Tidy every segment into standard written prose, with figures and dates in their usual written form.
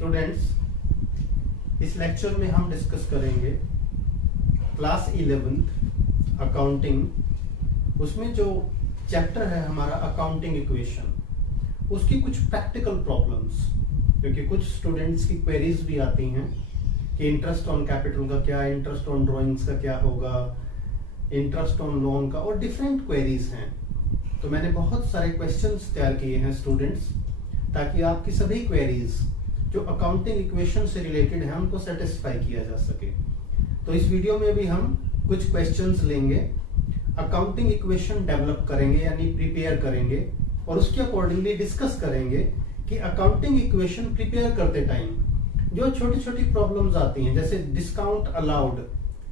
Students, इस lecture में हम डिस्कस करेंगे क्लास 11th अकाउंटिंग, उसमें जो चैप्टर है हमारा अकाउंटिंग इक्वेशन, उसकी कुछ प्रैक्टिकल प्रॉब्लम्स, क्योंकि कुछ स्टूडेंट्स की क्वेरीज भी आती हैं कि इंटरेस्ट ऑन कैपिटल का क्या, इंटरेस्ट ऑन ड्राइंग्स का क्या होगा, इंटरेस्ट ऑन लोन का, और डिफरेंट क्वेरीज हैं। तो मैंने बहुत सारे क्वेश्चंस तैयार किए हैं स्टूडेंट्स, ताकि आपकी सभी क्वेरीज जो अकाउंटिंग इक्वेशन से रिलेटेड है उनको सेटिस्फाई किया जा सके। तो इस वीडियो में भी हम कुछ क्वेश्चंस लेंगे, अकाउंटिंग इक्वेशन डेवलप करेंगे यानी प्रिपेयर करेंगे, और उसके अकॉर्डिंगली डिस्कस करेंगे कि अकाउंटिंग इक्वेशन प्रिपेयर करते टाइम जो छोटी छोटी प्रॉब्लम्स आती हैं, जैसे डिस्काउंट अलाउड,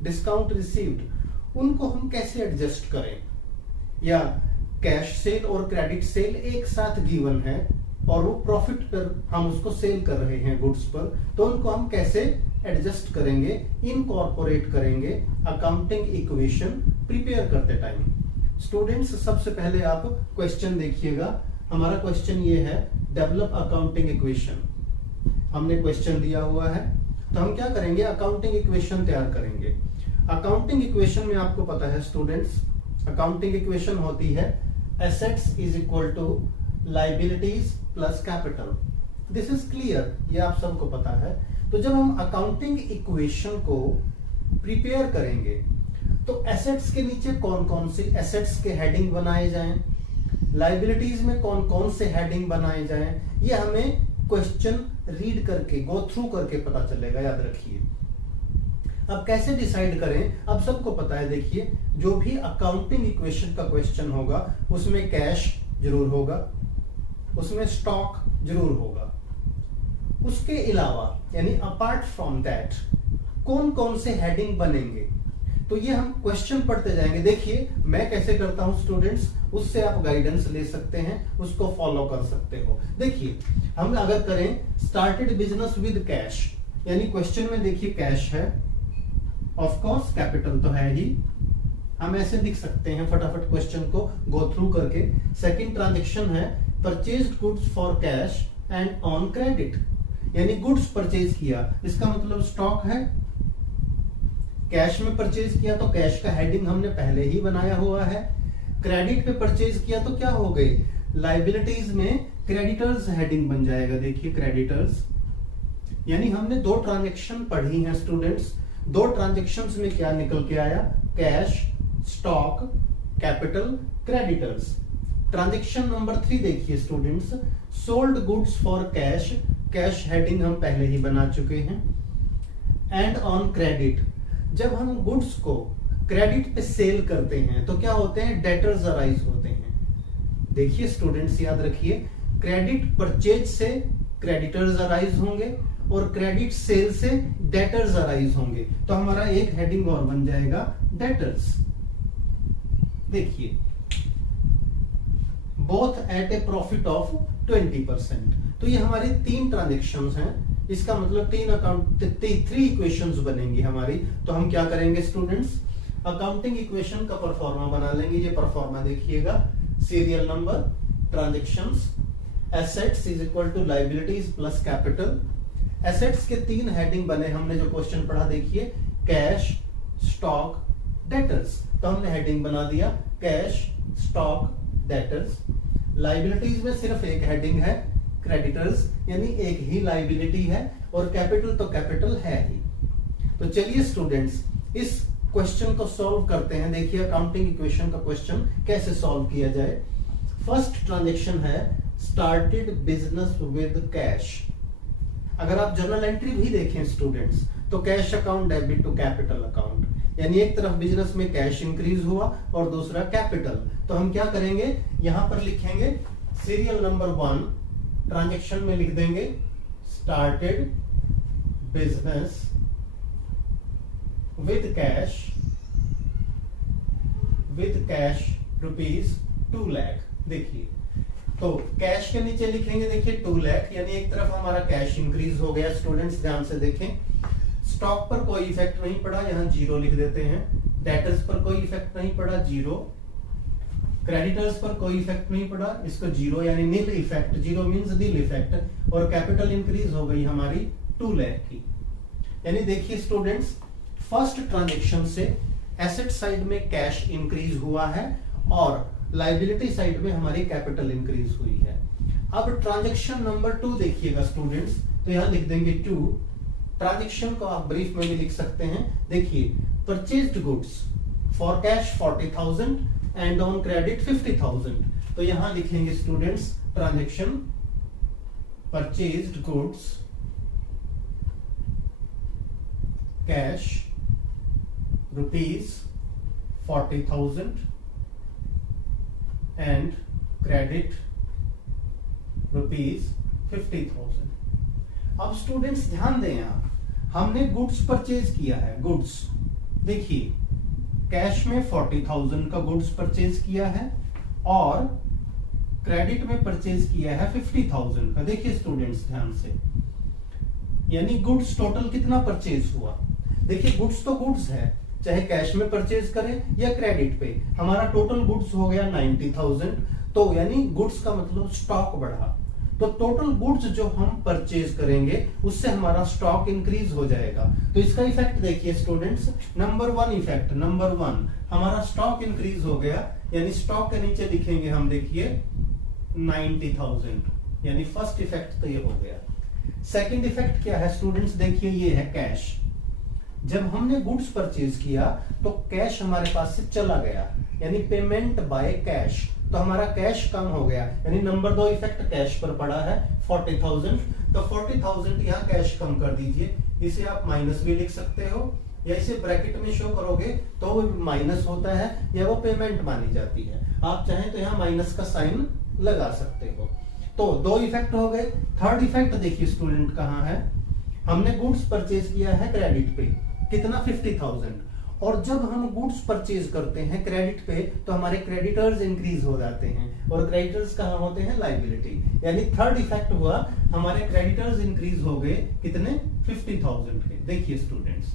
डिस्काउंट रिसीव्ड, उनको हम कैसे एडजस्ट करें, या कैश सेल और क्रेडिट सेल एक साथ गिवन है और वो प्रॉफिट पर हम उसको सेल कर रहे हैं गुड्स पर, तो उनको हम कैसे एडजस्ट करेंगे, इनकॉर्पोरेट करेंगे अकाउंटिंग इक्वेशन प्रिपेयर करते टाइम। स्टूडेंट्स, सबसे पहले आप क्वेश्चन देखिएगा। हमारा क्वेश्चन ये है, डेवलप अकाउंटिंग इक्वेशन। हमने क्वेश्चन दिया हुआ है, तो हम क्या करेंगे, अकाउंटिंग इक्वेशन तैयार करेंगे। अकाउंटिंग इक्वेशन में आपको पता है स्टूडेंट्स, अकाउंटिंग इक्वेशन होती है assets is equal to liabilities plus capital. This is clear, ये आप सबको पता है। तो जब हम अकाउंटिंग इक्वेशन को प्रिपेयर करेंगे तो एसेट्स के नीचे कौन कौन से एसेट्स के हेडिंग बनाए जाएं, लाइबिलिटीज में कौन कौन से हेडिंग बनाए जाएं, ये हमें क्वेश्चन रीड करके, गो थ्रू करके पता चलेगा, याद रखिए। अब कैसे डिसाइड करें, अब सबको पता है। देखिए, जो भी अकाउंटिंग इक्वेशन का क्वेश्चन होगा उसमें कैश जरूर होगा, उसमें स्टॉक जरूर होगा, उसके अलावा यानी अपार्ट फ्रॉम दैट कौन कौन से हेडिंग बनेंगे, तो ये हम क्वेश्चन पढ़ते जाएंगे। देखिए मैं कैसे करता हूं स्टूडेंट्स, उससे आप गाइडेंस ले सकते हैं, उसको फॉलो कर सकते हो। देखिए, हम अगर करें स्टार्टेड बिजनेस विद कैश, यानी क्वेश्चन में देखिए कैश है, ऑफ कोर्स कैपिटल तो है ही, हम ऐसे लिख सकते हैं फटाफट क्वेश्चन को गो थ्रू करके। सेकंड ट्रांजैक्शन है purchased goods for cash and on credit, यानी गुड्स परचेज किया, इसका मतलब स्टॉक है। कैश में परचेज किया तो कैश का हेडिंग हमने पहले ही बनाया हुआ है। क्रेडिट पे परचेज किया तो क्या हो गई, लाइबिलिटीज में क्रेडिटर्स हेडिंग बन जाएगा। देखिए क्रेडिटर्स, यानी हमने दो ट्रांजैक्शन पढ़ी हैं स्टूडेंट्स, दो ट्रांजैक्शंस में क्या निकल के आया, cash, stock, capital, creditors. Transaction number 3 देखिए students, sold goods for cash, cash heading हम पहले ही बना चुके हैं। एंड ऑन क्रेडिट, जब हम गुड्स को क्रेडिट पे सेल करते हैं तो क्या होते हैं, डेटर्स अराइज होते हैं। देखिए स्टूडेंट्स, याद रखिए, क्रेडिट परचेज से क्रेडिटर्स अराइज होंगे और क्रेडिट सेल से डेटर्स अराइज होंगे, तो हमारा एक हेडिंग और बन जाएगा डेटर्स। देखिए, both at A profit of 20%, तो ये हमारी 3 ट्रांजेक्शंस हैं, इसका मतलब 3 इक्वेशंस बनेंगी हमारी। तो हम क्या करेंगे स्टूडेंट्स, अकाउंटिंग इक्वेशन का परफॉर्मा बना लेंगे। ये परफॉर्मा देखिएगा, serial number, transactions, assets is equal to liabilities plus capital. Assets के 3 हेडिंग बने, हमने जो क्वेश्चन पढ़ा देखिए, कैश, स्टॉक, डेटर्स, तो हमने हेडिंग बना दिया कैश, स्टॉक, डेटर्स। लाइबिलिटीज में सिर्फ एक हेडिंग है, क्रेडिटर्स, यानी एक ही लाइबिलिटी है, और कैपिटल तो कैपिटल है ही। तो चलिए स्टूडेंट्स, इस क्वेश्चन को सॉल्व करते हैं। देखिए अकाउंटिंग इक्वेशन का क्वेश्चन कैसे सॉल्व किया जाए। फर्स्ट ट्रांजैक्शन है स्टार्टेड बिजनेस विद कैश। अगर आप जर्नल एंट्री भी देखें स्टूडेंट्स, तो cash account debit to capital account, यानी एक तरफ बिजनेस में कैश इंक्रीज हुआ और दूसरा कैपिटल। तो हम क्या करेंगे, यहां पर लिखेंगे सीरियल नंबर 1, ट्रांजैक्शन में लिख देंगे started business with cash rupees 2 lakh. देखिए, तो कैश के नीचे लिखेंगे, देखिए 2 लाख, यानी एक तरफ हमारा कैश इंक्रीज हो गया। स्टूडेंट्स ध्यान से देखें, स्टॉक पर कोई इफेक्ट नहीं पड़ा, यहां 0 लिख देते हैं। डेटर्स पर कोई इफेक्ट नहीं पड़ा, 0। क्रेडिटर्स पर कोई इफेक्ट नहीं पड़ा, इसको जीरो यानी नील इफेक्ट, जीरो मींस नील इफेक्ट, और कैपिटल इंक्रीज हो गई हमारी 2 लाख की। यानी देखिए स्टूडेंट्स, फर्स्ट ट्रांजेक्शन से एसेट साइड में कैश इंक्रीज हुआ है और लायबिलिटी साइड में हमारी कैपिटल इंक्रीज हुई है। अब ट्रांजेक्शन नंबर 2 देखिएगा स्टूडेंट्स, तो यहां लिख देंगे 2। ट्रांजेक्शन को आप ब्रीफ में भी लिख सकते हैं। देखिए, purchased goods for cash 40,000 and on credit 50,000। तो यहां लिखेंगे students transaction purchased goods cash rupees 40,000 and credit rupees 50,000। अब स्टूडेंट्स ध्यान दें, आप हमने गुड्स परचेज किया है। गुड्स देखिए, कैश में 40,000 का गुड्स परचेज किया है और क्रेडिट में परचेज किया है 50,000 का। देखिए स्टूडेंट्स ध्यान से, यानी गुड्स टोटल कितना परचेज हुआ। देखिए गुड्स तो गुड्स है, चाहे कैश में परचेज करें या क्रेडिट पे, हमारा टोटल गुड्स हो गया 90,000। तो यानी गुड्स का मतलब स्टॉक बढ़ा, तो टोटल गुड्स जो हम परचेज करेंगे उससे हमारा स्टॉक इंक्रीज हो जाएगा। तो इसका इफेक्ट देखिए स्टूडेंट्स, नंबर 1 इफेक्ट, नंबर 1 हमारा स्टॉक इंक्रीज हो गया, यानी स्टॉक के नीचे लिखेंगे हम, देखिए 90,000, यानी फर्स्ट इफेक्ट तो ये हो गया। सेकंड इफेक्ट क्या है स्टूडेंट्स, देखिए ये है कैश। जब हमने गुड्स परचेज किया तो कैश हमारे पास से चला गया, यानी पेमेंट बाय कैश, तो हमारा कैश कम हो गया, यानी नंबर 2 इफेक्ट कैश पर पड़ा है 40,000। तो 40,000 यहाँ कैश कम कर दीजिए, इसे आप माइनस भी लिख सकते हो या इसे ब्रैकेट में शो करोगे तो वो माइनस होता है या वो पेमेंट मानी जाती है। आप चाहें तो यहाँ माइनस का साइन लगा सकते हो। तो 2 इफेक्ट हो गए। थर्ड इफेक्ट देखिए स्टूडेंट कहाँ है, हमने गुड्स परचेज किया है क्रेडिट पे, कितना 50,000, और जब हम गुड्स परचेज करते हैं क्रेडिट पे तो हमारे क्रेडिटर्स इंक्रीज हो जाते हैं, और क्रेडिटर्स कहाँ होते हैं, लायबिलिटी। यानी थर्ड इफेक्ट हुआ, हमारे क्रेडिटर्स इंक्रीज हो गए, कितने 50,000 के। देखिए स्टूडेंट्स,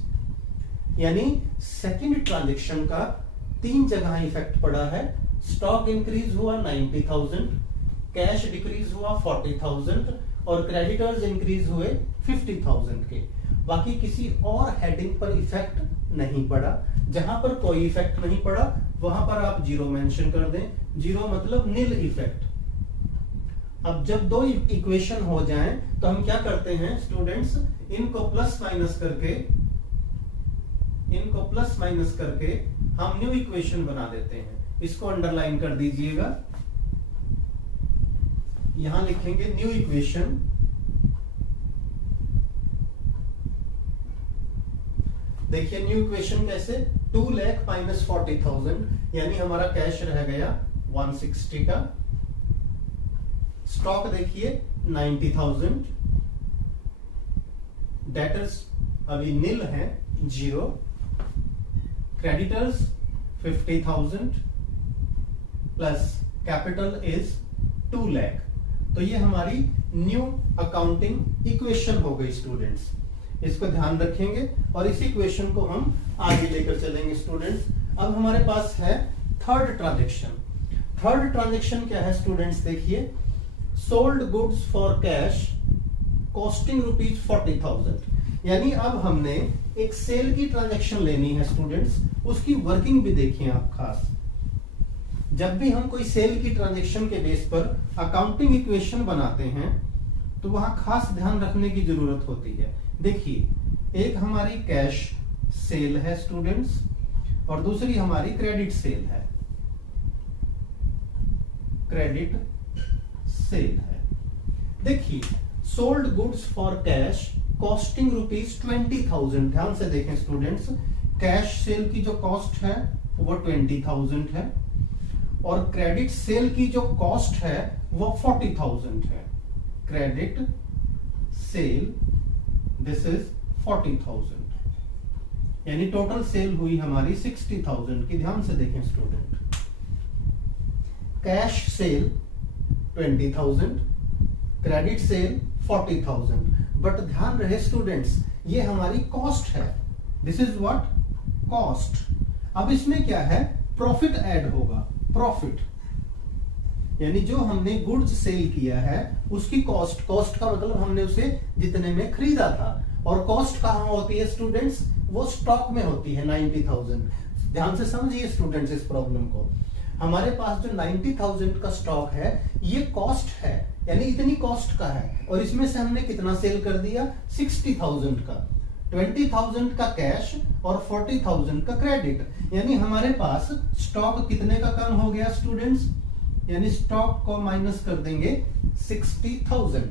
यानी सेकंड ट्रांजेक्शन का 3 जगह इफेक्ट पड़ा है। स्टॉक इंक्रीज हुआ 90,000, कैश डिक्रीज हुआ 40,000 और क्रेडिटर्स इंक्रीज हुए 50,000 के। बाकी किसी और हेडिंग पर इफेक्ट नहीं पड़ा। जहां पर कोई इफेक्ट नहीं पड़ा वहां पर आप जीरो मेंशन कर दें। जीरो मतलब नील इफेक्ट। अब जब 2 इक्वेशन हो जाएं तो हम क्या करते हैं स्टूडेंट्स, इनको प्लस माइनस करके हम न्यू इक्वेशन बना देते हैं। इसको अंडरलाइन कर दीजिएगा, यहां लिखेंगे न्यू इक्वेशन। देखिए न्यू इक्वेशन कैसे, 2 लाख माइनस 40,000, यानी हमारा कैश रह गया 160 का। स्टॉक देखिए 90,000, डेटर्स अभी नील है, zero. Creditors 50,000 plus capital is 2 lakh. तो ये हमारी न्यू अकाउंटिंग इक्वेशन हो गई स्टूडेंट्स। इसको ध्यान रखेंगे और इस इक्वेशन को हम आगे लेकर चलेंगे स्टूडेंट्स। अब हमारे पास है थर्ड ट्रांजेक्शन। थर्ड ट्रांजेक्शन क्या है स्टूडेंट्स, देखिए sold goods for cash costing rupees 40,000, यानी अब हमने एक सेल की ट्रांजेक्शन लेनी है स्टूडेंट्स। उसकी वर्किंग भी देखिए आप खास। जब भी हम कोई सेल की ट्रांजेक्शन के बेस पर अकाउंटिंग इक्वेशन बनाते हैं तो वहां खास ध्यान रखने की जरूरत होती है। देखिए एक हमारी कैश सेल है स्टूडेंट्स और दूसरी हमारी क्रेडिट सेल है। क्रेडिट सेल है। देखिए sold goods for cash costing rupees 20,000। ध्यान से देखें स्टूडेंट्स, कैश सेल की जो कॉस्ट है वो 20,000 है और क्रेडिट सेल की जो कॉस्ट है वो 40,000 है। क्रेडिट सेल दिस इज 40,000, यानी टोटल सेल हुई हमारी 60,000 की। ध्यान से देखें student, cash cell 20,000, credit sale 40,000, but ध्यान रहे स्टूडेंट्स ये हमारी कॉस्ट है। This is what, cost. अब इसमें क्या है, प्रॉफिट ऐड होगा। प्रॉफिट यानी जो हमने गुड्स सेल किया है उसकी कॉस्ट, कॉस्ट का मतलब हमने उसे जितने में खरीदा था, और कॉस्ट कहाँ होती है स्टूडेंट्स, वो स्टॉक में होती है 90,000। ध्यान से समझिए स्टूडेंट्स इस प्रॉब्लम को। हमारे पास जो 90,000 का स्टॉक है ये कॉस्ट है, यानी इतनी कॉस्ट का है, और इसमें से हमने कितना सेल कर दिया, 60,000 का, 20,000 का कैश और 40,000 का क्रेडिट, यानी हमारे पास स्टॉक कितने का कम हो गया स्टूडेंट्स, यानी स्टॉक को माइनस कर देंगे 60,000,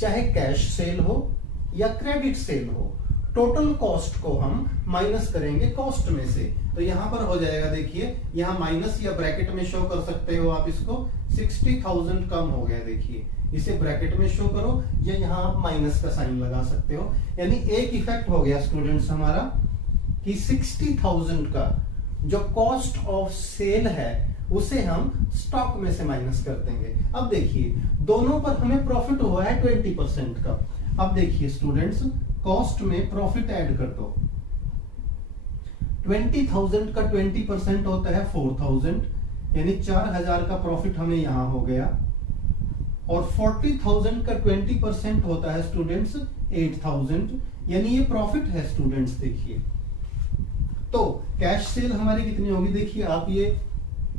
चाहे कैश सेल हो या क्रेडिट सेल हो, टोटल कॉस्ट को हम माइनस करेंगे कॉस्ट में से। तो यहां पर हो जाएगा, देखिए यहां माइनस या ब्रैकेट में शो कर सकते हो आप इसको, 60,000 कम हो गया, देखिए इसे ब्रैकेट में शो करो या यहां आप माइनस का साइन लगा सकते हो। यानी एक इफेक्ट हो गया स्टूडेंट्स हमारा कि 60,000 का जो कॉस्ट ऑफ सेल है उसे हम स्टॉक में से माइनस कर देंगे। अब देखिए दोनों पर हमें प्रॉफिट हुआ है 20% का। अब देखिए स्टूडेंट्स कॉस्ट में प्रॉफिट ऐड कर दो, 20,000 का 20% होता है 4,000, यानी 4,000 का प्रॉफिट हमें यहां हो गया, और 40,000 का 20% होता है स्टूडेंट्स 8,000, यानी ये प्रॉफिट है स्टूडेंट्स। देखिए तो कैश सेल हमारी कितनी होगी, देखिए आप ये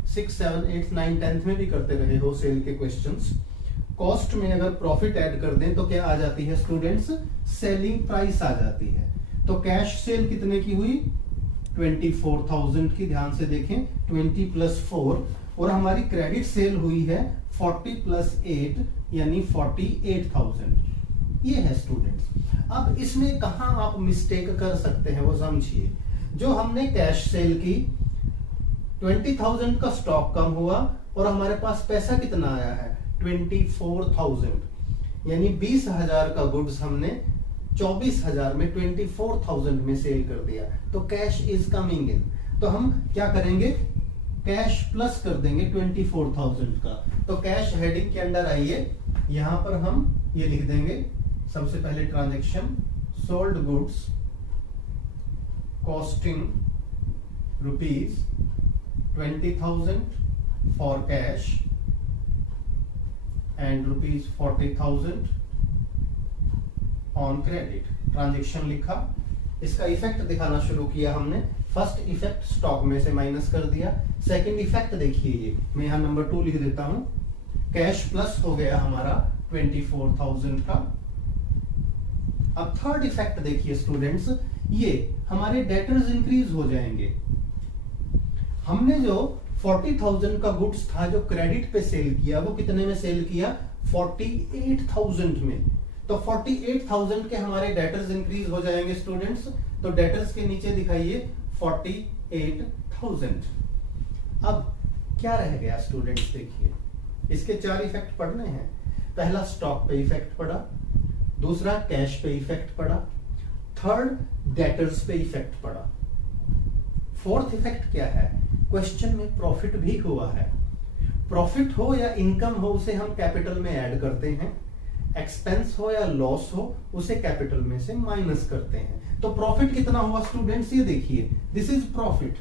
6, 7, 8, 9, 10th में भी करते रहे हो सेल के क्वेश्चंस। कॉस्ट में अगर प्रॉफिट ऐड कर दें तो क्या आ जाती है स्टूडेंट्स, सेलिंग प्राइस आ जाती है। तो कैश सेल कितने की हुई, 24,000 की, ध्यान से देखें 20 + 4, और हमारी क्रेडिट सेल हुई है 40 + 8 यानी 48,000। ये है स्टूडेंट्स। अब इसमें कहां आप मिस्टेक कर सकते हैं वो समझिए। जो हमने कैश सेल की, 20,000 का स्टॉक कम हुआ और हमारे पास पैसा कितना आया है, 24,000, यानी 20,000 का गुड्स हमने 24,000 में 24,000 में सेल कर दिया, तो कैश इज कमिंग इन। तो हम क्या करेंगे, कैश प्लस कर देंगे 24,000 का। तो कैश हेडिंग के अंडर आइए, यहां पर हम ये लिख देंगे सबसे पहले transaction sold goods costing ₹20,000 for cash and ₹40,000 on credit. Transaction लिखा, इसका इफेक्ट दिखाना शुरू किया हमने। फर्स्ट इफेक्ट स्टॉक में से माइनस कर दिया। सेकंड इफेक्ट देखिए, ये मैं यहां नंबर 2 लिख देता हूं, कैश प्लस हो गया हमारा 24,000 का। अब थर्ड इफेक्ट देखिए स्टूडेंट्स, ये हमारे डेटर्स इंक्रीज हो जाएंगे। हमने जो 40,000 का गुड्स था जो क्रेडिट पे सेल किया, वो कितने में सेल किया, 48,000 में। तो 48,000 के हमारे डेटर्स इंक्रीज हो जाएंगे स्टूडेंट्स। तो डेटर्स के नीचे दिखाइए 48,000। अब क्या रह गया स्टूडेंट्स, देखिए इसके 4 इफेक्ट पढ़ने हैं। पहला स्टॉक पे इफेक्ट पड़ा, दूसरा कैश पे इफेक्ट पड़ा, थर्ड डेटर्स पे इफेक्ट पड़ा, फोर्थ इफेक्ट क्या है, क्वेश्चन में प्रॉफिट भी हुआ है। प्रॉफिट हो या इनकम हो उसे हम कैपिटल में ऐड करते हैं, एक्सपेंस हो या लॉस हो उसे कैपिटल में से माइनस करते हैं। तो प्रॉफिट कितना हुआ स्टूडेंट्स, ये देखिए दिस इज प्रॉफिट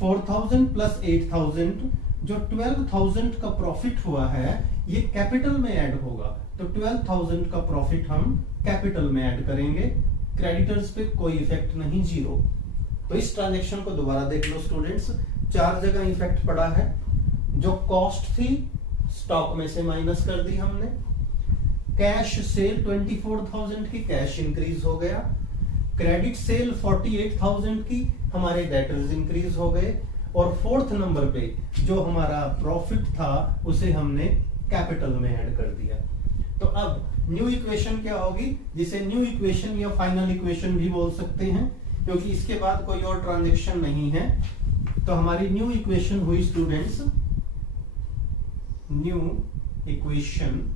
4,000 + 8,000, जो 12,000 का प्रॉफिट हुआ है ये कैपिटल में ऐड होगा। तो 12,000 का प्रॉफिट हम कैपिटल में ऐड करेंगे, क्रेडिटर्स पे कोई इफेक्ट नहीं, 0। तो इस ट्रांजैक्शन को दोबारा देख लो स्टूडेंट्स, 4 जगह इफेक्ट पड़ा है। जो कॉस्ट थी स्टॉक में से माइनस कर दी हमने, कैश सेल 24,000 की, कैश इंक्रीज हो गया, क्रेडिट सेल 48,000 की, हमारे डेटर्स इंक्रीज हो गए, और फोर्थ नंबर पे जो हमारा प्रॉफिट था उसे हमने कैपिटल में ऐड कर दिया। तो अब न्यू इक्वेशन क्या होगी, जिसे न्यू इक्वेशन या फाइनल इक्वेशन भी बोल सकते हैं, क्योंकि इसके बाद कोई और ट्रांजैक्शन नहीं है। तो हमारी न्यू इक्वेशन हुई स्टूडेंट्स, न्यू इक्वेशन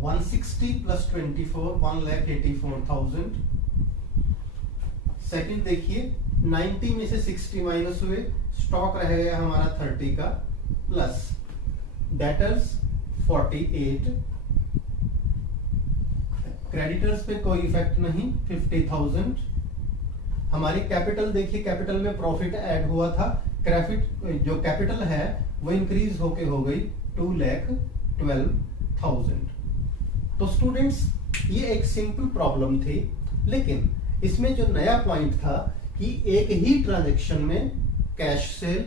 160 + 24 1,84,000। सेकंड देखिए 90 में से 60 माइनस हुए, स्टॉक रह गया हमारा 30 का, प्लस डेटर्स 48, क्रेडिटर्स पे कोई इफेक्ट नहीं 50,000। हमारी कैपिटल देखिए, कैपिटल में प्रॉफिट ऐड हुआ था, जो कैपिटल है वो इंक्रीज होके हो गई 2,12,000। तो स्टूडेंट्स ये एक सिंपल प्रॉब्लम थी, लेकिन इसमें जो नया पॉइंट था कि एक ही ट्रांजैक्शन में कैश सेल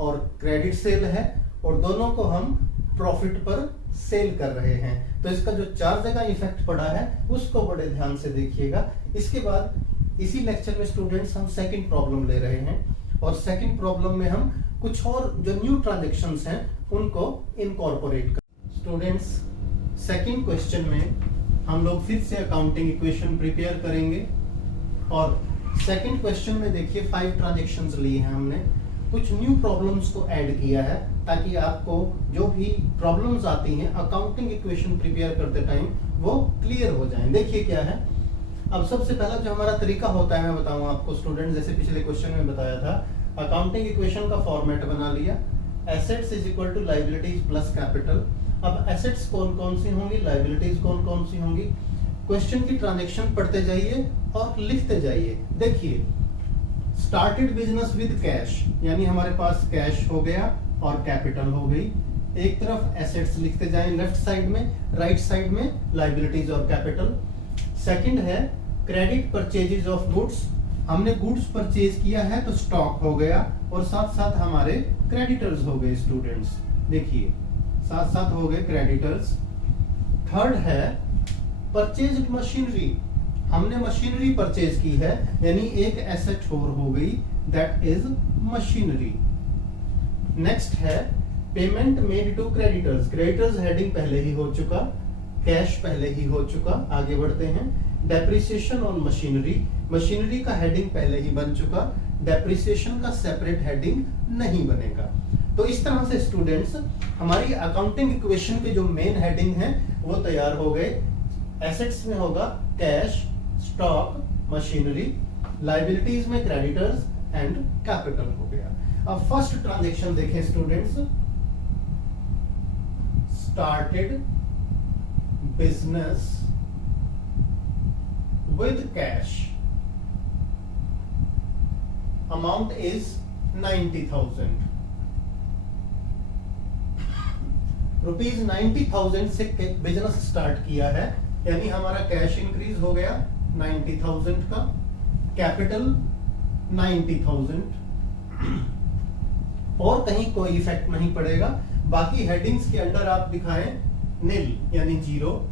और क्रेडिट सेल है और दोनों को हम प्रॉफिट पर सेल कर रहे हैं। तो इसका जो 4 जगह इफेक्ट पड़ा है उसको बड़े ध्यान से देखिएगा। इसके बाद इसी लेक्चर में स्टूडेंट्स हम सेकंड प्रॉब्लम ले रहे हैं और सेकंड प्रॉब्लम में हम कुछ और जो न्यू ट्रांजैक्शंस हैं उनको इनकॉर्पोरेट कर। स्टूडेंट्स सेकंड क्वेश्चन में हम लोग फिर से अकाउंटिंग इक्वेशन प्रिपेयर करेंगे और सेकंड क्वेश्चन में देखिए 5 ट्रांजैक्शंस लिए हैं हमने, कुछ न्यू प्रॉब्लम्स को ऐड किया है ताकि आपको जो भी प्रॉब्लम्स आती हैं अकाउंटिंग इक्वेशन प्रिपेयर करते टाइम वो क्लियर हो जाएं। देखिए क्या है। अब सबसे पहला जो हमारा तरीका होता है मैं बताऊं आपको स्टूडेंट, जैसे पिछले क्वेश्चन में बताया था, अकाउंटिंग इक्वेशन का फॉर्मेट बना लिया, assets is equal to liabilities plus capital. अब एसेट्स कौन कौन सी होंगी, लायबिलिटीज कौन कौन सी होंगी, क्वेश्चन की ट्रांजैक्शन पढ़ते जाइए और लिखते जाइए। देखिए स्टार्टेड बिजनेस विद कैश, यानी हमारे पास कैश हो गया और कैपिटल हो गई। एक तरफ एसेट्स लिखते जाएं लेफ्ट साइड में, राइट साइड में लायबिलिटीज और कैपिटल। सेकंड है क्रेडिट परचेजेस ऑफ गुड्स, हमने गुड्स परचेज किया है तो स्टॉक हो गया और साथ साथ हमारे क्रेडिटर्स हो गए। स्टूडेंट्स देखिए साथ साथ हो गए क्रेडिटर्स। थर्ड है परचेज्ड मशीनरी, हमने मशीनरी परचेज की है यानी एक एसेट और हो गई, दैट इज मशीनरी। नेक्स्ट है payment made to creditors, creditors heading पहले ही हो चुका, कैश पहले ही हो चुका। आगे बढ़ते हैं, डेप्रिसिएशन ऑन मशीनरी, मशीनरी का हेडिंग पहले ही बन चुका, डेप्रिसिएशन का सेपरेट हेडिंग नहीं बनेगा। तो इस तरह से स्टूडेंट्स हमारी अकाउंटिंग इक्वेशन के जो मेन हेडिंग है वो तैयार हो गए। एसेट्स में होगा कैश, स्टॉक, मशीनरी, लायबिलिटीज में क्रेडिटर्स एंड कैपिटल हो गया। अब फर्स्ट ट्रांजैक्शन देखें students, started business with cash, amount is 90,000 rupees 90,000 से बिजनेस स्टार्ट किया है, यानी हमारा कैश इंक्रीज हो गया 90,000 का, कैपिटल 90,000 और कहीं कोई इफेक्ट नहीं पड़ेगा। बाकी हेडिंग्स के अंडर आप दिखाएं नील यानी जीरो,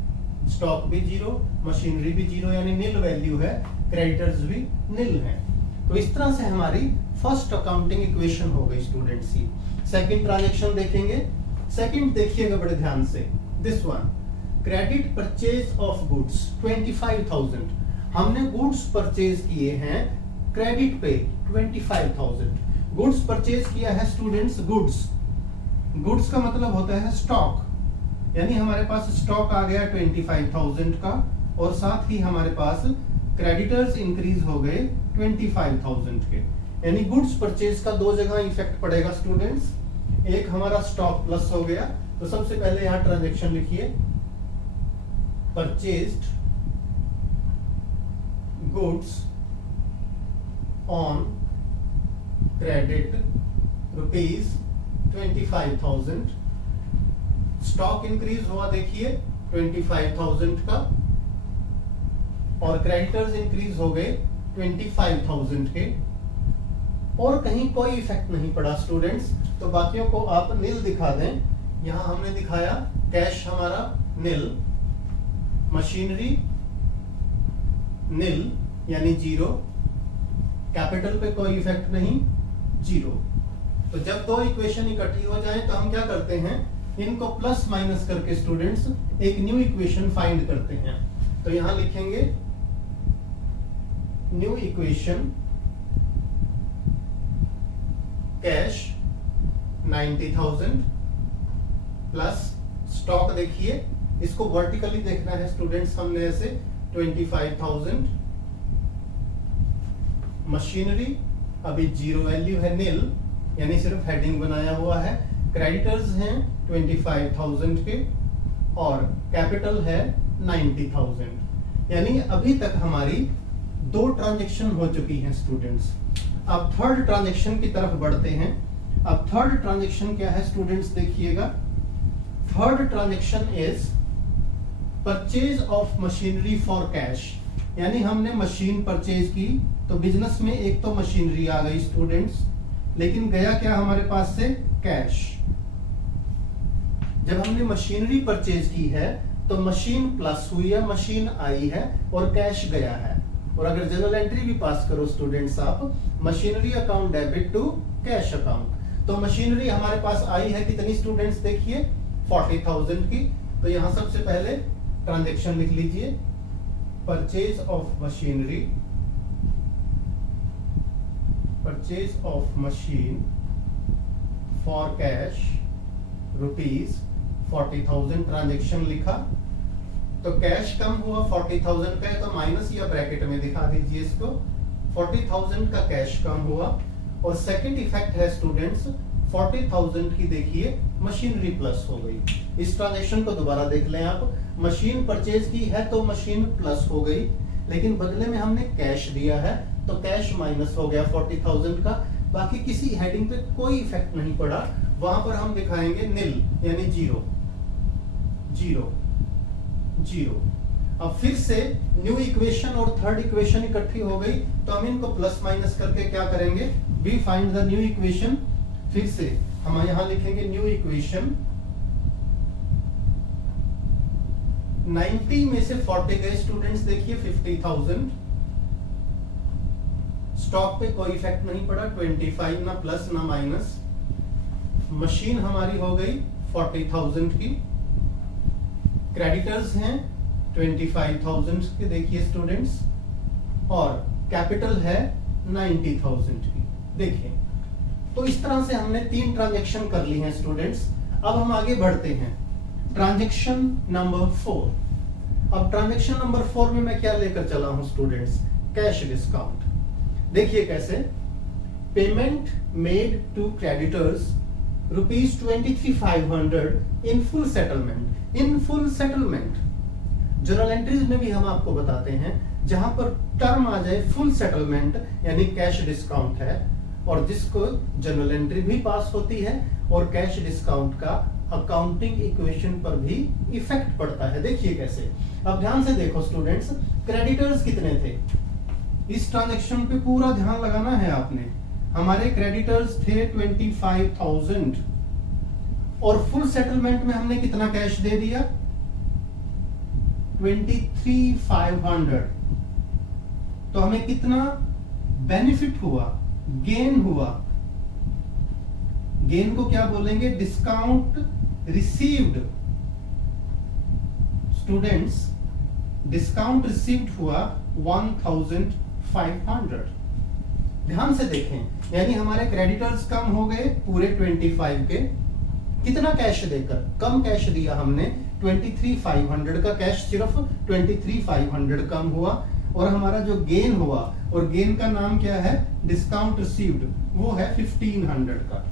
स्टॉक भी जीरो, मशीनरी भी जीरो यानी नील वैल्यू है, क्रेडिटर्स भी नील है। तो इस तरह से हमारी फर्स्ट अकाउंटिंग इक्वेशन हो गई स्टूडेंट्स की। सेकंड ट्रांजैक्शन देखेंगे, सेकंड देखिएगा बड़े ध्यान से, this one credit purchase of goods 25,000, हमने गुड्स परचेज किए हैं क्रेडिट पे 25,000। गुड्स परचेज किया है स्टूडेंट्स, गुड्स का मतलब होता है स्टॉक, यानी हमारे पास स्टॉक आ गया 25,000 का और साथ ही हमारे पास क्रेडिटर्स इंक्रीज हो गए 25,000 के, यानी गुड्स परचेज का 2 जगह इफेक्ट पड़ेगा स्टूडेंट्स। एक हमारा स्टॉक प्लस हो गया, तो सबसे पहले यहां ट्रांजैक्शन लिखिए, purchased goods on credit rupees 25,000, stock increase हुआ देखिए 25,000 का और क्रेडिटर्स इंक्रीज हो गए 25,000 के और कहीं कोई इफेक्ट नहीं पड़ा स्टूडेंट्स। तो बाकियों को आप नील दिखा दें, यहां हमने दिखाया कैश हमारा नील, मशीनरी नील यानी जीरो, कैपिटल पे कोई इफेक्ट नहीं, जीरो। तो जब 2 इक्वेशन इकट्ठी हो जाए तो हम क्या करते हैं, इनको प्लस माइनस करके स्टूडेंट्स एक न्यू इक्वेशन फाइंड करते हैं। तो यहां लिखेंगे new equation, cash 90,000 plus stock, देखिए इसको वर्टिकली देखना है स्टूडेंट्स हमने ऐसे 25,000, मशीनरी अभी जीरो वैल्यू है नील यानी सिर्फ हेडिंग बनाया हुआ है, क्रेडिटर्स हैं 25,000 के और कैपिटल है 90,000, यानी अभी तक हमारी 2 ट्रांजैक्शन हो चुकी हैं स्टूडेंट्स। अब थर्ड ट्रांजैक्शन की तरफ बढ़ते हैं। अब थर्ड ट्रांजेक्शन क्या है स्टूडेंट्स, देखिएगा। Third transaction is purchase of machinery for cash, यानी हमने मशीन परचेज की, तो बिजनेस में एक तो मशीनरी आ गई स्टूडेंट्स, लेकिन गया क्या हमारे पास से, कैश। जब हमने मशीनरी परचेज की है तो मशीन प्लस हुई है, मशीन आई है और कैश गया है। और अगर जनरल एंट्री भी पास करो स्टूडेंट्स आप, machinery account debit to cash account, तो मशीनरी हमारे पास आई है कितनी स्टूडेंट्स, देखिए 40,000 की। तो यहां सबसे पहले ट्रांजेक्शन लिख लीजिए, purchase of machinery, purchase of machine for cash rupees 40,000, transaction लिखा। तो कैश कम हुआ 40,000 का है, तो माइनस या ब्रैकेट में दिखा दीजिए इसको, 40,000 का कैश कम हुआ। और सेकंड इफेक्ट है स्टूडेंट्स, 40,000 की देखिए मशीनरी प्लस हो गई। इस ट्रांजेक्शन को दोबारा देख लें आप, मशीन परचेज की है तो मशीन प्लस हो गई, लेकिन बदले में हमने कैश दिया है तो कैश माइनस हो गया 40,000 का। बाकी किसी हेडिंग पे कोई इफेक्ट नहीं पड़ा, वहां पर हम दिखाएंगे नील, यानी जीरो जीरो जीरो। अब फिर से न्यू इक्वेशन और थर्ड इक्वेशन इकट्ठी हो गई, तो हम इनको प्लस माइनस करके क्या करेंगे, we find the new equation. फिर से हम यहां लिखेंगे न्यू इक्वेशन, 90 में से 40 गए स्टूडेंट्स, देखिए 50,000, स्टॉक पे कोई इफेक्ट नहीं पड़ा, 25 ना प्लस ना माइनस। मशीन हमारी हो गई 40,000 की, क्रेडिटर्स हैं 25,000 के, देखिए स्टूडेंट्स, और कैपिटल है 90,000 की। देखिए तो इस तरह से हमने 3 ट्रांजैक्शन कर ली हैं स्टूडेंट्स। अब हम आगे बढ़ते हैं, ट्रांजैक्शन नंबर 4। अब ट्रांजैक्शन नंबर 4 में मैं क्या लेकर चला हूं स्टूडेंट्स, कैश डिस्काउंट। देखिए कैसे, payment made to creditors rupees 23,500 in full settlement. In full settlement journal entries में भी हम आपको बताते हैं, जहां पर टर्म आ जाए फुल सेटलमेंट यानी कैश डिस्काउंट है, और जिसको जर्नल एंट्री भी पास होती है और कैश डिस्काउंट का अकाउंटिंग इक्वेशन पर भी इफेक्ट पड़ता है। देखिए कैसे, अब ध्यान से देखो स्टूडेंट्स, क्रेडिटर्स कितने थे, इस ट्रांजैक्शन पे पूरा ध्यान लगाना है आपने। हमारे क्रेडिटर्स थे 25,000 और फुल सेटलमेंट में हमने कितना कैश दे दिया, 23,500। तो हमें कितना बेनिफिट हुआ, गेन हुआ। गेन को क्या बोलेंगे, discount received. Students discount received हुआ 1,500। ध्यान से देखें, यानी हमारे क्रेडिटर्स कम हो गए पूरे 25 के, कितना कैश देकर, कम कैश दिया हमने 23,500 का कैश, सिर्फ 23,500 कम हुआ। और हमारा जो गेन हुआ, और गेन का नाम क्या है, डिस्काउंट रिसीव्ड, वो है 1,500 का।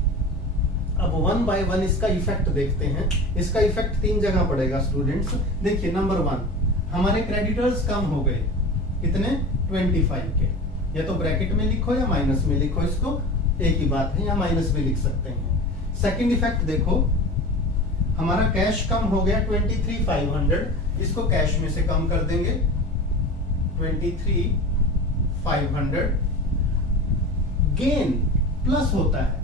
अब 1 बाय 1 इसका इफेक्ट देखते हैं। इसका इफेक्ट 3 जगह पड़ेगा स्टूडेंट्स। देखिए नंबर 1, हमारे क्रेडिटर्स कम हो गए, कितने, 25 के। या तो ब्रैकेट में लिखो या माइनस में लिखो, इसको एक ही बात है, या माइनस में लिख सकते हैं। सेकंड इफेक्ट देखो, हमारा कैश कम हो गया 23,500, इसको कैश में से कम कर देंगे 23,500। गेन प्लस होता है,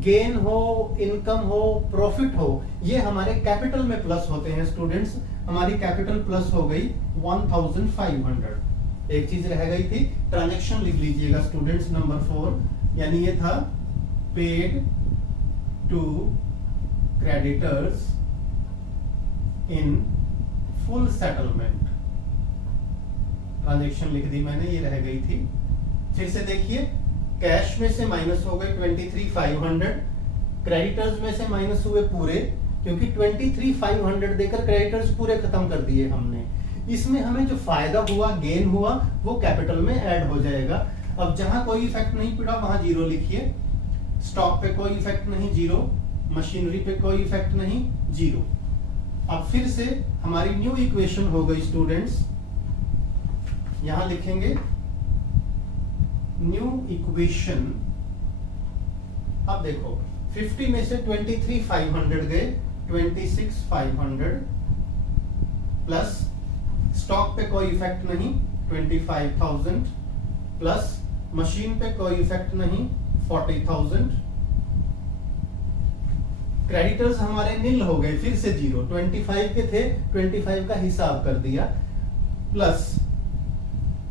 गेन हो, इनकम हो, प्रॉफिट हो, ये हमारे कैपिटल में प्लस होते हैं स्टूडेंट्स। हमारी कैपिटल प्लस हो गई 1,500। एक चीज रह गई थी, ट्रांजैक्शन लिख लीजिएगा स्टूडेंट्स नंबर 4, यानी ये था paid to creditors in full settlement. Transaction लिख दी मैंने, ये रह गई थी। फिर से देखिए, कैश में से माइनस हो गए 23,500, क्रेडिटर्स में से माइनस हुए पूरे, क्योंकि 23,500 देकर क्रेडिटर्स पूरे खत्म कर दिए हमने। इसमें हमें जो फायदा हुआ, गेन हुआ, वो कैपिटल में ऐड हो जाएगा। अब जहां कोई इफेक्ट नहीं पड़ा वहां जीरो लिखिए, स्टॉक पे कोई इफेक्ट नहीं, जीरो, मशीनरी पे कोई इफेक्ट नहीं, जीरो। अब फिर से हमारी न्यू इक्वेशन हो गई स्टूडेंट्स, यहां लिखेंगे न्यू इक्वेशन। अब देखो 50 में से 23,500 गए, 26,500 प्लस स्टॉक पे कोई इफेक्ट नहीं 25,000 प्लस मशीन पे कोई इफेक्ट नहीं 40,000। क्रेडिटर्स हमारे नील हो गए, फिर से जीरो, 25 के थे 25 का हिसाब कर दिया, प्लस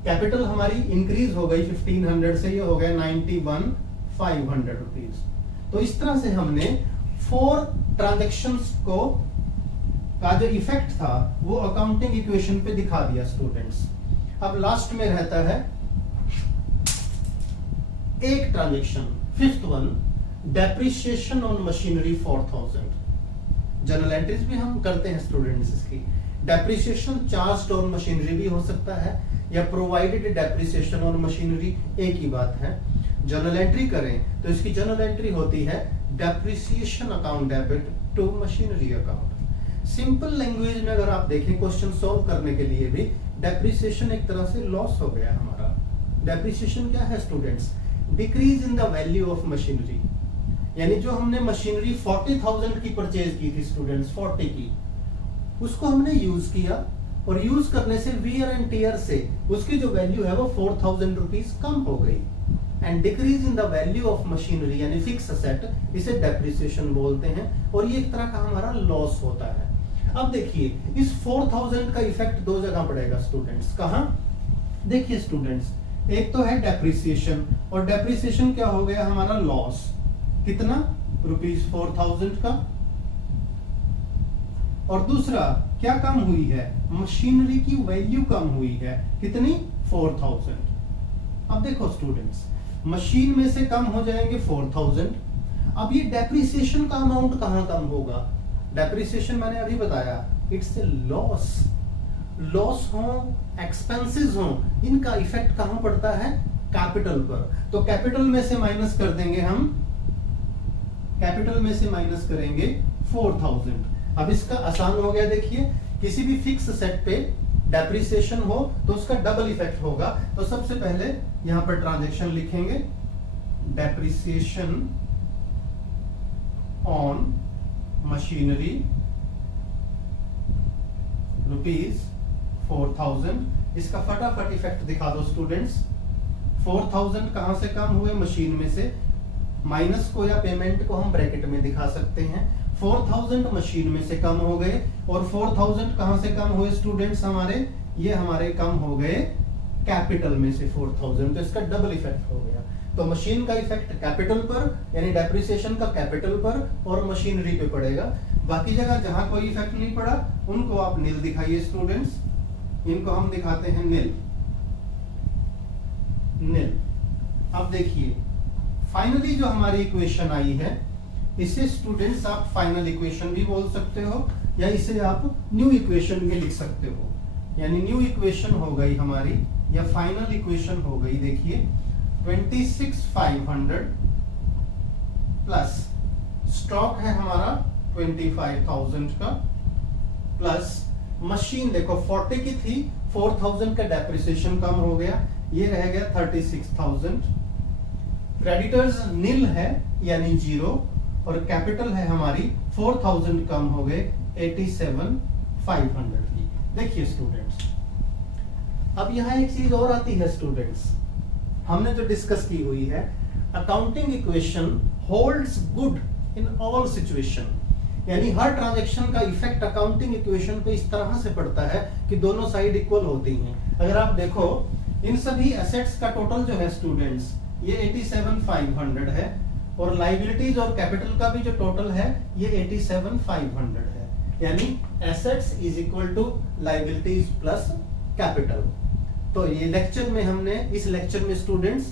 कैपिटल हमारी इंक्रीज हो गई 1500 से, ये हो गया 91,500 रुपीज। तो इस तरह से हमने 4 ट्रांजैक्शंस को का जो इफेक्ट था वो अकाउंटिंग इक्वेशन पे दिखा दिया स्टूडेंट्स। अब लास्ट में रहता है एक transaction, 5th one, depreciation on machinery 4,000। Journal entries भी हम करते हैं स्टूडेंट्स इसकी। डेप्रिसिएशन चार्ज्ड ऑन मशीनरी भी हो सकता है या प्रोवाइडेड डेप्रिसिएशन ऑन मशीनरी, एक ही बात है। जर्नल एंट्री करें तो इसकी जर्नल एंट्री होती है depreciation account debit to machinery account. Simple language में अगर आप देखें क्वेश्चन सॉल्व करने के लिए भी, डेप्रिसिएशन एक तरह से लॉस हो गया हमारा। डेप्रिसिएशन क्या है students? Decrease in the value of machinery, यानी जो हमने मशीनरी 40,000 की परचेज की थी स्टूडेंट्स, 40 की, उसको हमने यूज किया और यूज करने से वियर एंड टियर से उसकी जो वैल्यू है वो 4,000 रुपीज कम हो गई। And decrease in the value of machinery यानी फिक्स असेट, इसे डेप्रिसिएशन बोलते हैं और ये एक तरह का हमारा लॉस होता है। अब देखिए इस 4,000 का इफेक्ट दो जगह पड़ेगा स्टूडेंट्स। कहां? देखिए स्टूडेंट्स, एक तो है डेप्रिसिएशन, और डेप्रिसिएशन क्या हो गया हमारा? लॉस। कितना? रुपीज 4,000 का। और दूसरा क्या कम हुई है? मशीनरी की वैल्यू कम हुई है। कितनी? 4,000। अब देखो स्टूडेंट्स, मशीन में से कम हो जाएंगे 4,000। अब ये डेप्रिसिएशन का अमाउंट कहां कम होगा? डेप्रिसिएशन मैंने अभी बताया, इट्स ए लॉस। लॉस हो, एक्सपेंसेस हो, इनका इफेक्ट कहां पड़ता है? कैपिटल पर। तो कैपिटल में से माइनस कर देंगे हम, कैपिटल में से माइनस करेंगे 4,000। अब इसका आसान हो गया। देखिए किसी भी फिक्स सेट पे डेप्रिसिएशन हो तो उसका डबल इफेक्ट होगा। तो सबसे पहले यहां पर ट्रांजैक्शन लिखेंगे, डेप्रिसिएशन ऑन मशीनरी रुपीज 4,000। इसका फटाफट इफेक्ट दिखा दो स्टूडेंट्स। 4,000 कहां से कम हुए? मशीन में से। माइनस को या पेमेंट को हम ब्रैकेट में दिखा सकते हैं। 4,000 मशीन में से कम हो गए, और 4,000 कहां से कम हुए स्टूडेंट्स? हमारे ये हमारे कम हो गए कैपिटल में से 4,000। तो इसका डबल इफेक्ट हो गया। तो मशीन का इफेक्ट कैपिटल पर, यानी डेप्रिसिएशन का कैपिटल पर और मशीनरी पे पड़ेगा। बाकी जगह जहां कोई इफेक्ट नहीं पड़ा उनको आप नील दिखाइए स्टूडेंट्स। इनको हम दिखाते हैं नील, नील। अब देखिए फाइनली जो हमारी इक्वेशन आई है, इसे स्टूडेंट्स आप फाइनल इक्वेशन भी बोल सकते हो या इसे आप न्यू इक्वेशन भी लिख सकते हो। यानी न्यू इक्वेशन हो गई हमारी या फाइनल इक्वेशन हो गई। देखिए 26,500 प्लस स्टॉक है हमारा 25,000 का, प्लस मशीन देखो 40 की थी, 4,000 का डेप्रिसिएशन कम हो गया, ये रह गया 36,000। क्रेडिटर्स नील है यानी जीरो, और कैपिटल है हमारी 4,000 कम हो गए 87,500 की। देखिए स्टूडेंट्स, अब यहां एक चीज और आती है स्टूडेंट्स, हमने जो डिस्कस की हुई है, accounting equation holds good in all situation. यानी हर ट्रांजैक्शन का इफेक्ट अकाउंटिंग इक्वेशन पे इस तरह से पड़ता है कि दोनों साइड इक्वल होती हैं। अगर आप देखो इन सभी एसेट्स का टोटल जो है स्टूडेंट्स, ये 87,500 है, और लाइबिलिटीज और कैपिटल का भी जो टोटल है ये 87,500 है। यानी assets is equal to liabilities plus capital. तो ये लेक्चर में हमने, इस लेक्चर में स्टूडेंट्स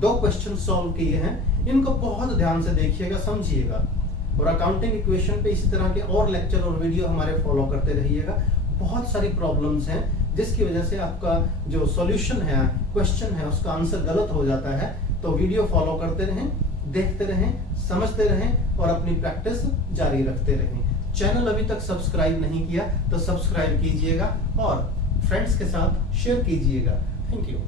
2 क्वेश्चन सॉल्व किए हैं। इनको बहुत ध्यान से देखिएगा, समझिएगा, और अकाउंटिंग इक्वेशन पे इसी तरह के और लेक्चर और वीडियो हमारे फॉलो करते रहिएगा। बहुत सारी प्रॉब्लम्स हैं जिसकी वजह से आपका जो सॉल्यूशन है, क्वेश्चन है, उसका आंसर गलत हो जाता है। तो वीडियो फॉलो करते रहें, देखते रहें, समझते रहें और अपनी प्रैक्टिस जारी रखते रहें। चैनल अभी तक सब्सक्राइब नहीं किया तो सब्सक्राइब कीजिएगा और फ्रेंड्स के साथ शेयर कीजिएगा। Thank you.